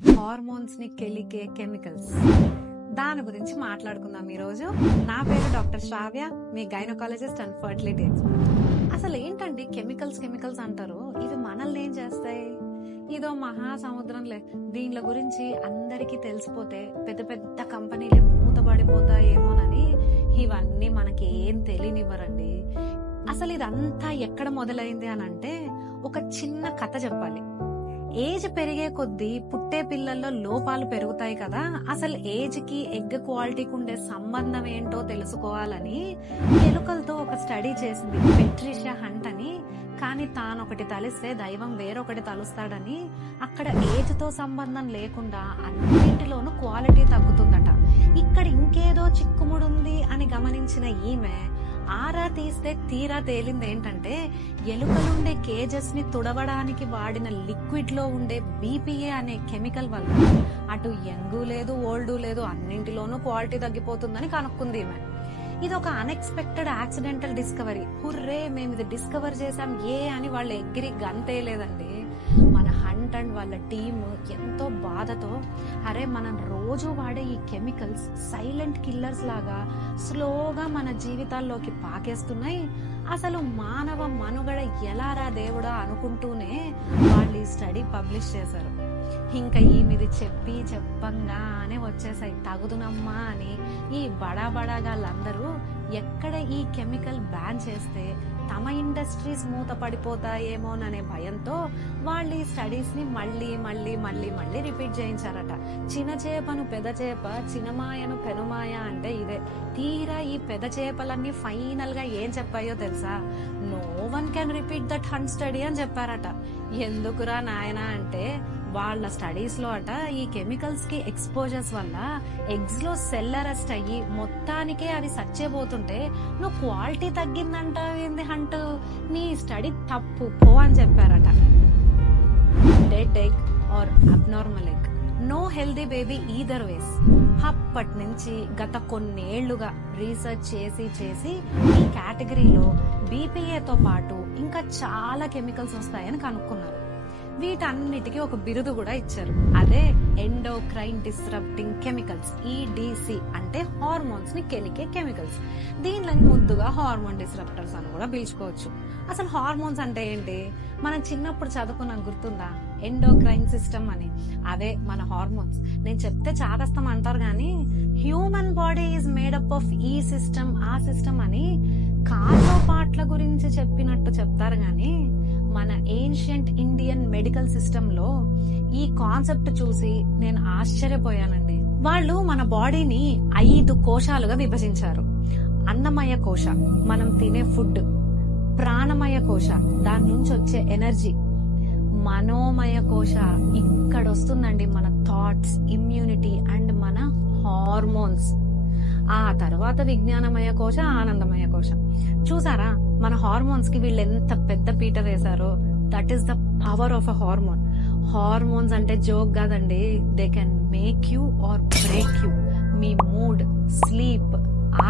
Hormones ని కెలికే chemicals, దాని గురించి మాట్లాడుకుందాం ఈరోజు. నా పేరు డాక్టర్ శ్రావ్య, మీ గైనకాలజిస్ట్ అండ్ ఫర్టిలిటీ ఎక్స్పర్ట్. అసలు ఏంటండి కెమికల్స్ అంటారు, ఇవి మనల్ని ఏం చేస్తాయి? ఇదో మహాసముద్రంలే. దీనిల గురించి అందరికీ తెలిసిపోతే పెద్ద పెద్ద కంపెనీలే మూతపడిపోతాయేమోనని ఇవన్నీ మనకి ఏం తెలియనివ్వరండి. అసలు ఇదంతా ఎక్కడ మొదలైంది అని అంటే, ఒక చిన్న కథ చెప్పాలి. ఏజ్ పెరిగే కొద్దీ పుట్టే పిల్లల్లో లోపాలు పెరుగుతాయి కదా. అసలు ఏజ్ కి ఎగ్ క్వాలిటీకి ఉండే సంబంధం ఏంటో తెలుసుకోవాలని ఎలుకలతో ఒక స్టడీ చేసింది పెట్రిషియా హంట్ అని. కానీ తానొకటి తలిస్తే దైవం వేరొకటి తలుస్తాడని, అక్కడ ఏజ్ తో సంబంధం లేకుండా అన్నింటిలోనూ క్వాలిటీ తగ్గుతుందట. ఇక్కడ ఇంకేదో చిక్కుముడుంది అని గమనించిన ఈమె ఆరా తీస్తే తీరా తేలింది ఏంటంటే, ఎలుకలుండే కేజెస్ ని తుడవడానికి వాడిన లిక్విడ్ లో ఉండే బీపీఏ అనే కెమికల్ వల్ల అటు యంగు లేదు ఓల్డ్ లేదు, అన్నింటిలోనూ క్వాలిటీ తగ్గిపోతుందని కనుక్కుంది ఈమె. ఇది ఒక అన్ఎక్స్పెక్టెడ్ యాక్సిడెంటల్ డిస్కవరీ. హుర్రే మేము ఇది డిస్కవర్ చేసాం అని వాళ్ళు ఎగిరి గంతేయలేదండి. మన హంట్ అండ్ వాళ్ళ టీమ్ ఎంతో బాధతో, అరే మనం రోజు వాడే ఈ కెమికల్స్ సైలెంట్ కిల్లర్స్ లాగా స్లోగా మన జీవితాల్లోకి పాకేస్తున్నాయి, అసలు మానవ మనుగడ ఎలారా దేవుడా అనుకుంటూనే వాళ్ళు ఈ స్టడీ పబ్లిష్ చేశారు. ఇంకా ఈమెది చెప్పంగానే వచ్చేసాయి తగుదునమ్మా అని. ఈ బడాగాళ్ళందరూ ఎక్కడ ఈ కెమికల్ బ్యాన్ చేస్తే తమ ఇండస్ట్రీస్ మూత పడిపోతాయేమోననే భయంతో వాళ్ళు ఈ స్టడీస్ ని మళ్ళీ రిపీట్ చేయించారట. చిన్న చేపను పెద్ద చేప, చిన్నమాయను పెనుమాయ అంటే ఇదే. తీరా ఈ పెద్ద చేపలన్నీ ఫైనల్ గా ఏం చెప్పాయో తెలుసా? No one can repeat that hunt study అని చెప్పారట. ఎందుకురా నాయనా అంటే, వాళ్ళ స్టడీస్ లో అట ఈ కెమికల్స్ కి ఎక్స్పోజర్స్ వల్ల ఎగ్స్ లో సెల్ అరెస్ట్ అయ్యి మొత్తానికే అవి సచ్చేపోతుంటే నువ్వు క్వాలిటీ తగ్గిందంటావేంది హంట్, నీ స్టడీ తప్పు పో అని చెప్పారట. Dead egg or abnormal egg, no healthy baby either ways. అప్పటి నుంచి గత కొన్నేళ్లుగా రీసెర్చ్ చేసి ఈ కేటగిరీలో బీపీఏతో పాటు ఇంకా చాలా కెమికల్స్ వస్తాయని కనుక్కున్నారు. వీటన్నిటికీ ఒక బిరుదు కూడా ఇచ్చారు, అదే ఎండోక్రైన్ డిస్రప్టింగ్ కెమికల్స్, ఈడిసి అంటే హార్మోన్స్ ని కెలికే కెమికల్స్. దీనిలో ముద్దుగా హార్మోన్ డిస్రప్టర్స్ అని కూడా పిలుచుకోవచ్చు. అసలు హార్మోన్స్ అంటే ఏంటి? మనం చిన్నప్పుడు చదువుకున్నాం, గుర్తుందా? ఎండోక్రైన్ సిస్టమ్ అని. అవే మన హార్మోన్స్. నేను చెప్తే చాదస్తం అంటారు కానీ, human body is made up of ఈ సిస్టమ్ ఆ సిస్టమ్ అని కార్లో పాటల గురించి చెప్పినట్టు చెప్తారు గాని, మన ఏన్షియంట్ ఇండియన్ మెడికల్ సిస్టమ్ లో ఈ కాన్సెప్ట్ చూసి నేను ఆశ్చర్యపోయానండి. వాళ్ళు మన బాడీని 5 కోశాలుగా విభజించారు. అన్నమయ కోశ, మనం తినే ఫుడ్. ప్రాణమయ కోశ, దాని నుంచి వచ్చే ఎనర్జీ. మనోమయ కోశ, ఇక్కడ వస్తుందండి మన థాట్స్, ఇమ్యూనిటీ అండ్ మన హార్మోన్స్. ఆ తర్వాత విజ్ఞానమయ కోశ, ఆనందమయ కోశ. చూసారా మన హార్మోన్స్ కి వీళ్ళు ఎంత పెద్ద పీట వేశారో. That is the power of a hormone. Hormones అంటే జోక్ కాదండి, they can make you or break you. మీ మూడ్, స్లీప్,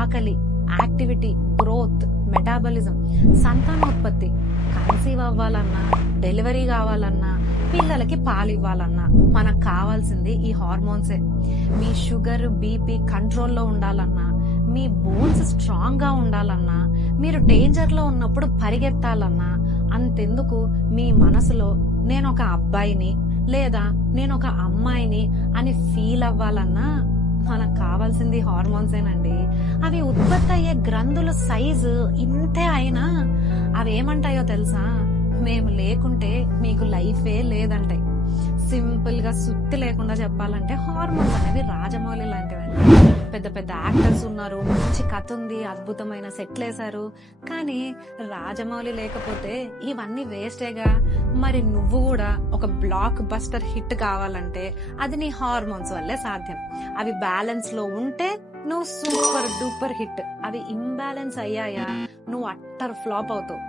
ఆకలి, యాక్టివిటీ, గ్రోత్, మెటాబాలిజం, సంతానోత్పత్తి, కన్సీవ్ అవ్వాలన్నా, డెలివరీ కావాలన్నా, పిల్లలకి పాలు ఇవ్వాలన్నా మనకు కావాల్సింది ఈ హార్మోన్సే. మీ షుగర్, బీపీ కంట్రోల్లో ఉండాలన్నా, మీ బోన్స్ స్ట్రాంగ్ గా ఉండాలన్నా, మీరు డేంజర్ లో ఉన్నప్పుడు పరిగెత్తాలన్నా, అంతెందుకు మీ మనసులో నేను ఒక అబ్బాయిని లేదా నేను ఒక అమ్మాయిని అని ఫీల్ అవ్వాలన్నా మనకు కావాల్సింది హార్మోన్సేనండి. అవి ఉత్పత్తి అయ్యే గ్రంథుల సైజు ఇంతే అయినా అవి ఏమంటాయో తెలుసా? మేము లేకుంటే మీకు లైఫే లేదంటాయి. సింపుల్ గా సుత్తి లేకుండా చెప్పాలంటే హార్మోన్స్ అనేవి రాజమౌళి లాంటివండి. పెద్ద పెద్ద యాక్టర్స్ ఉన్నారు, మంచి కథ ఉంది, అద్భుతమైన సెట్లు వేశారు, కానీ రాజమౌళి లేకపోతే ఇవన్నీ వేస్టేగా. మరి నువ్వు కూడా ఒక బ్లాక్ బస్టర్ హిట్ కావాలంటే అది నీ హార్మోన్స్ వల్లే సాధ్యం. అవి బ్యాలెన్స్ లో ఉంటే నువ్వు సూపర్ డూపర్ హిట్. అవి ఇంబ్యాలెన్స్ అయ్యాయా నువ్వు అట్టర్ ఫ్లాప్ అవుతావు.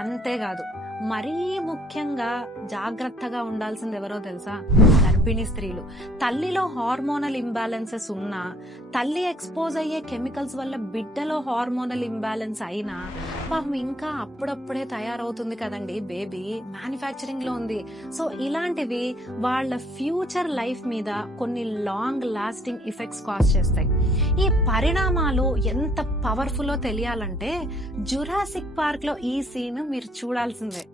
అంతేకాదు, మరీ ముఖ్యంగా జాగ్రత్తగా ఉండాల్సింది ఎవరో తెలుసా? గర్భిణీ స్త్రీలు. తల్లిలో హార్మోనల్ ఇంబ్యాలెన్సెస్ ఉన్నా, తల్లి ఎక్స్పోజ్ అయ్యే కెమికల్స్ వల్ల బిడ్డలో హార్మోనల్ ఇంబ్యాలెన్స్ అయినా పాపం ఇంకా అప్పుడప్పుడే తయారవుతుంది కదండి బేబీ, మ్యానుఫ్యాక్చరింగ్ లో ఉంది. సో ఇలాంటివి వాళ్ళ ఫ్యూచర్ లైఫ్ మీద కొన్ని లాంగ్ లాస్టింగ్ ఎఫెక్ట్స్ కాజ్ చేస్తాయి. ఈ పరిణామాలు ఎంత పవర్ఫుల్ తెలియాలంటే జురాసిక్ పార్క్ లో ఈ సీన్ మీరు చూడాల్సిందే.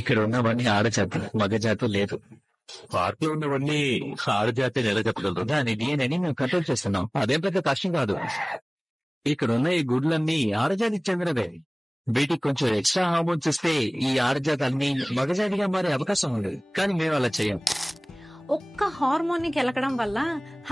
ఇక్కడ ఉన్నవన్నీ ఆడజాతులు, మగజాతు లేదు. పార్క్ లో ఉన్నవన్నీ ఆడజాతి నెల చెప్పగలరు. దాని డిఎన్ఏని మేము కంట్రోల్ చేస్తున్నాం. అదేం పెద్ద కష్టం కాదు. ఇక్కడ ఉన్న ఈ గుడ్లన్నీ ఆడజాతికి చెందినవే. వీటికి కొంచెం ఎక్స్ట్రా హార్మోన్స్ ఇస్తే ఈ ఆడజాతాన్ని మగజాతిగా మారే అవకాశం ఉంది. కానీ మేము అలా చేయం. ఒక్క హార్మోన్ ని కెలకడం వల్ల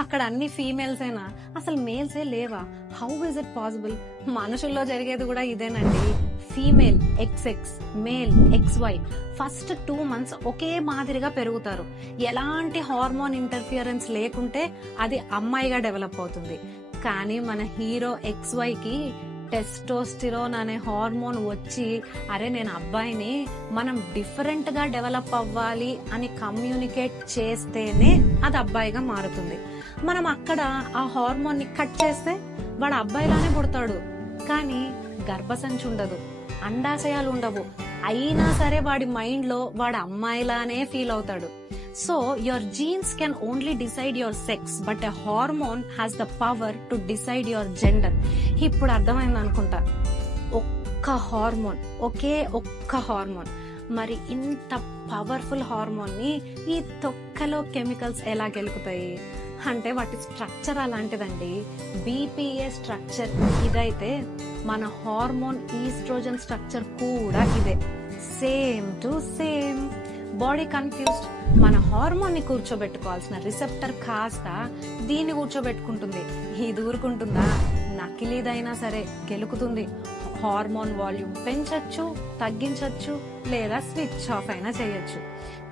అక్కడ అన్ని ఫీమేల్స్ అయినా అసలు మేల్సే లేవా? How is it possible? మనుషుల్లో జరిగేది కూడా ఇదేనండి. Female XX, male XY first 2 months ఒకే మాదిరిగా పెరుగుతారు. ఎలాంటి హార్మోన్ ఇంటర్ఫియరెన్స్ లేకుంటే అది అమ్మాయిగా డెవలప్ అవుతుంది. కానీ మన హీరో XY కి టెస్టోస్టిరోన్ అనే హార్మోన్ వచ్చి, అరే నేను అబ్బాయిని, మనం డిఫరెంట్ గా డెవలప్ అవ్వాలి అని కమ్యూనికేట్ చేస్తేనే అది అబ్బాయిగా మారుతుంది. మనం అక్కడ ఆ హార్మోన్ ని కట్ చేస్తే వాడు అబ్బాయిలానే పుడతాడు. కానీ గర్భసంచి ఉండదు, అండాశయాలు ఉండవు. అయినా సరే వాడి మైండ్ లో వాడు అమ్మాయిలానే ఫీల్ అవుతాడు. So your jeans can only decide your sex, but a hormone has the power to decide your gender. ఇప్పుడు అర్థమైంది అనుకుంటా. ఒక్క హార్మోన్, ఒకే ఒక్క హార్మోన్. మరి ఇంత పవర్ఫుల్ హార్మోన్ ని ఈ తొక్కలో కెమికల్స్ ఎలా గెలుపుతాయి అంటే వాటి స్ట్రక్చర్ అలాంటిదండి. BPA స్ట్రక్చర్ ఇదైతే మన హార్మోన్ ఈస్ట్రోజన్ స్ట్రక్చర్ కూడా ఇదే, same to same. Body confused. మన హార్మోన్ ని కూర్చోబెట్టుకోవాల్సిన రిసెప్టర్ కాస్త దీన్ని కూర్చోబెట్టుకుంటుంది. ఇది ఊరుకుంటుందా? నకిలీదైనా సరే గెలుకుతుంది. హార్మోన్ వాల్యూమ్ పెంచొచ్చు, తగ్గించొచ్చు, లేదా స్విచ్ ఆఫ్ అయినా చేయొచ్చు.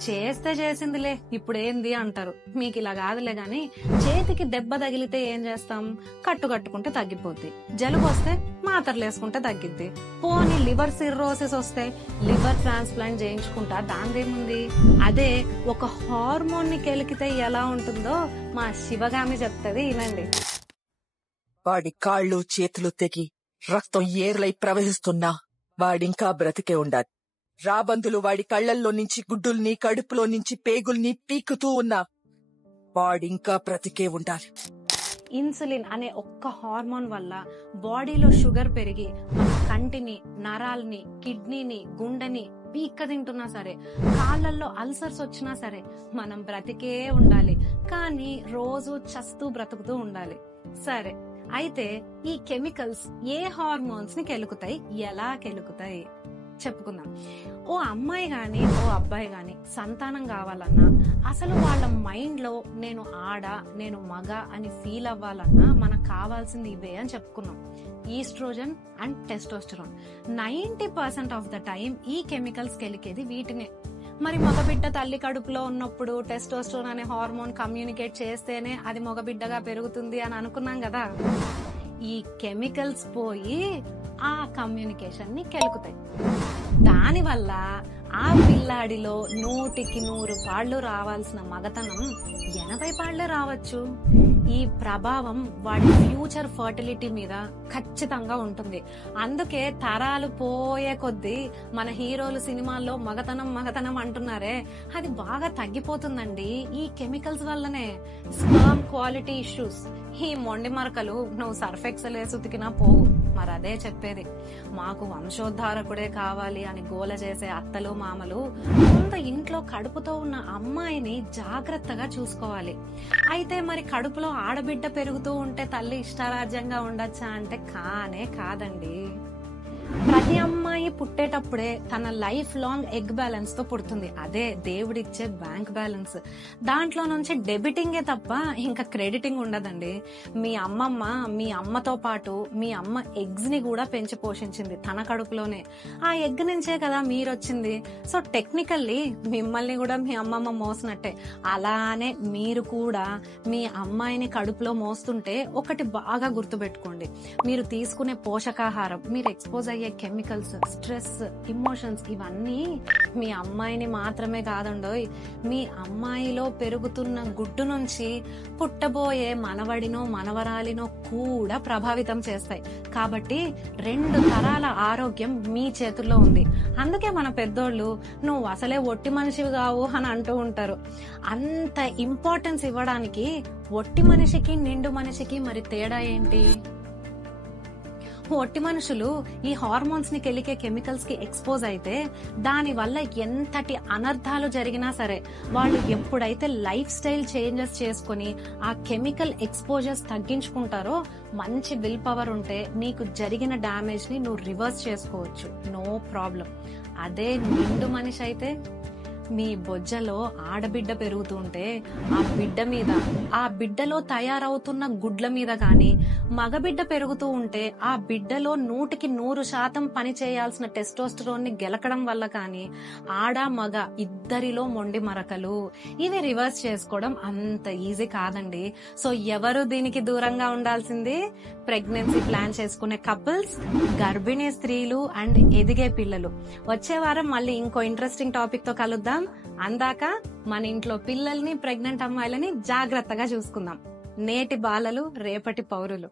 చేస్తే చేసిందిలే ఇప్పుడేంది అంటారు. మీకు ఇలా కాదులే గాని, చేతికి దెబ్బ తగిలితే ఏం చేస్తాం? కట్టుకుంటే తగ్గిపోద్ది. జలుబు వస్తే మాత్రలు వేసుకుంటే తగ్గిద్ది. పోనీ లివర్ సిర్రోసిస్ వస్తే లివర్ ట్రాన్స్ప్లాంట్ చేయించుకుంటా, దాందేముంది? అదే ఒక హార్మోన్ ని కెలికితే ఎలా ఉంటుందో మా శివగామి చెప్తది, వినండి. వాడి కాళ్ళు చేతులు తెగి రక్తం ఏర్లై ప్రవహిస్తున్నా వాడింకా బ్రతికే ఉండాలి. రాబందులు వాడి కళ్లల్లో నుంచి గుడ్డుల్ని, కడుపులో నుంచి పేగుల్ని పీకుతూ ఉన్నా వాడింకా బ్రతికే ఉండాలి. ఇన్సులిన్ అనే ఒక్క హార్మోన్ వల్ల బాడీలో షుగర్ పెరిగి మన కంటిని, నరాల్ని, కిడ్నీని, గుండెని పీక్క తింటున్నా సరే, కాళ్ళల్లో అల్సర్స్ వచ్చినా సరే మనం బ్రతికే ఉండాలి. కానీ రోజు చస్తూ బ్రతుకుతూ ఉండాలి. సరే, అయితే ఈ కెమికల్స్ ఏ హార్మోన్స్ ని కెలుకుతాయి, ఎలా కెలుకుతాయి చెప్పుకుందాం. ఓ అమ్మాయి గాని ఓ అబ్బాయి గాని సంతానం కావాలన్నా, అసలు వాళ్ళ మైండ్ లో నేను ఆడ, నేను మగ అని ఫీల్ అవ్వాలన్నా మనకు కావాల్సింది ఇవే అని చెప్పుకున్నాం. Oestrogen and testosterone. 90% of the time ఈ కెమికల్స్ కెలికేది వీటినే. మరి మగబిడ్డ తల్లి కడుపులో ఉన్నప్పుడు టెస్టోస్టెరాన్ అనే హార్మోన్ కమ్యూనికేట్ చేస్తేనే అది మగబిడ్డగా పెరుగుతుంది అని అనుకున్నాం కదా. ఈ కెమికల్స్ పోయి ఆ కమ్యూనికేషన్ ని కెలుకుతాయి. దానివల్ల ఆ పిల్లాడిలో 100కి 100 పాళ్ళు రావాల్సిన మగతనం 80 పాళ్లే రావచ్చు. ఈ ప్రభావం వాడి ఫ్యూచర్ ఫర్టిలిటీ మీద ఖచ్చితంగా ఉంటుంది. అందుకే తరాలు పోయే కొద్దీ మన హీరోలు సినిమాల్లో మగతనం అంటున్నారే, అది బాగా తగ్గిపోతుందండి ఈ కెమికల్స్ వల్లనే. Sperm quality issues. ఈ మొండి మరకలు నువ్వు సర్ఫ్ ఎక్సెల్ వేసి ఉతికినా పోవు. మరి అదే చెప్పేది, మాకు వంశోద్ధారకుడే కావాలి అని గోల చేసే అత్తలు మామలు కొంత ఇంట్లో కడుపుతో ఉన్న అమ్మాయిని జాగ్రత్తగా చూసుకోవాలి. అయితే మరి కడుపులో ఆడబిడ్డ పెరుగుతూ ఉంటే తల్లి ఇష్టారాజ్యంగా ఉండొచ్చా అంటే కానే కాదండి. ప్రతి అమ్మాయి పుట్టేటప్పుడే తన లైఫ్ లాంగ్ ఎగ్ బ్యాలెన్స్ తో పుడుతుంది. అదే దేవుడిచ్చే బ్యాంక్ బ్యాలెన్స్. దాంట్లో నుంచి డెబిటింగే తప్ప ఇంకా క్రెడిటింగ్ ఉండదండి. మీ అమ్మతో పాటు మీ అమ్మ ఎగ్స్ ని కూడా పెంచి పోషించింది తన కడుపులోనే. ఆ ఎగ్ నుంచే కదా మీరొచ్చింది. సో టెక్నికల్లీ మిమ్మల్ని కూడా మీ అమ్మమ్మ మోసినట్టే. అలానే మీరు కూడా మీ అమ్మాయిని కడుపులో మోస్తుంటే ఒకటి బాగా గుర్తుపెట్టుకోండి, మీరు తీసుకునే పోషకాహారం, మీరు ఎక్స్పోజ్ అయ్యే కెమికల్స్ స్ట్రెస్, ఇమోషన్స్ ఇవన్నీ మీ అమ్మాయిని మాత్రమే కాదండోయ్, మీ అమ్మాయిలో పెరుగుతున్న గుడ్డు నుంచి పుట్టబోయే మనవడినో మనవరాలినో కూడా ప్రభావితం చేస్తాయి. కాబట్టి 2 తరాల ఆరోగ్యం మీ చేతుల్లో ఉంది. అందుకే మన పెద్దోళ్ళు నువ్వు అసలే ఒట్టి మనిషివి కావు అని అంటూ ఉంటారు. అంత ఇంపార్టెన్స్ ఇవ్వడానికి ఒట్టి మనిషికి నిండు మనిషికి మరి తేడా ఏంటి? ఒట్టి మనుషులు ఈ హార్మోన్స్ ని కెలికే కెమికల్స్ కి ఎక్స్పోజ్ అయితే దాని వల్ల ఎంతటి అనర్థాలు జరిగినా సరే వాళ్ళు ఎప్పుడైతే లైఫ్ స్టైల్ చేంజెస్ చేసుకుని ఆ కెమికల్ ఎక్స్పోజర్స్ తగ్గించుకుంటారో, మంచి విల్ పవర్ ఉంటే నీకు జరిగిన డ్యామేజ్ ని నువ్వు రివర్స్ చేసుకోవచ్చు, నో ప్రాబ్లం. అదే నిండు మనిషి అయితే మీ బొజ్జలో ఆడబిడ్డ పెరుగుతుంటే ఆ బిడ్డ మీద, ఆ బిడ్డలో తయారవుతున్న గుడ్ల మీద గాని, మగబిడ్డ పెరుగుతూ ఉంటే ఆ బిడ్డలో 100% పని చేయాల్సిన టెస్టోస్టెరోన్ ని గెలకడం వల్ల కానీ ఆడ మగ ఇద్దరిలో మొండి మరకలు. ఇవి రివర్స్ చేసుకోవడం అంత ఈజీ కాదండి. సో ఎవరు దీనికి దూరంగా ఉండాల్సింది? ప్రెగ్నెన్సీ ప్లాన్ చేసుకునే కపుల్స్, గర్భిణీ స్త్రీలు అండ్ ఎదిగే పిల్లలు. వచ్చే వారం మళ్ళీ ఇంకో ఇంట్రెస్టింగ్ టాపిక్ తో కలుద్దాం. అందాక మన ఇంట్లో పిల్లల్ని, ప్రెగ్నెంట్ అమ్మాయిలని జాగ్రత్తగా చూసుకుందాం. నేటి బాలలు రేపటి పౌరులు.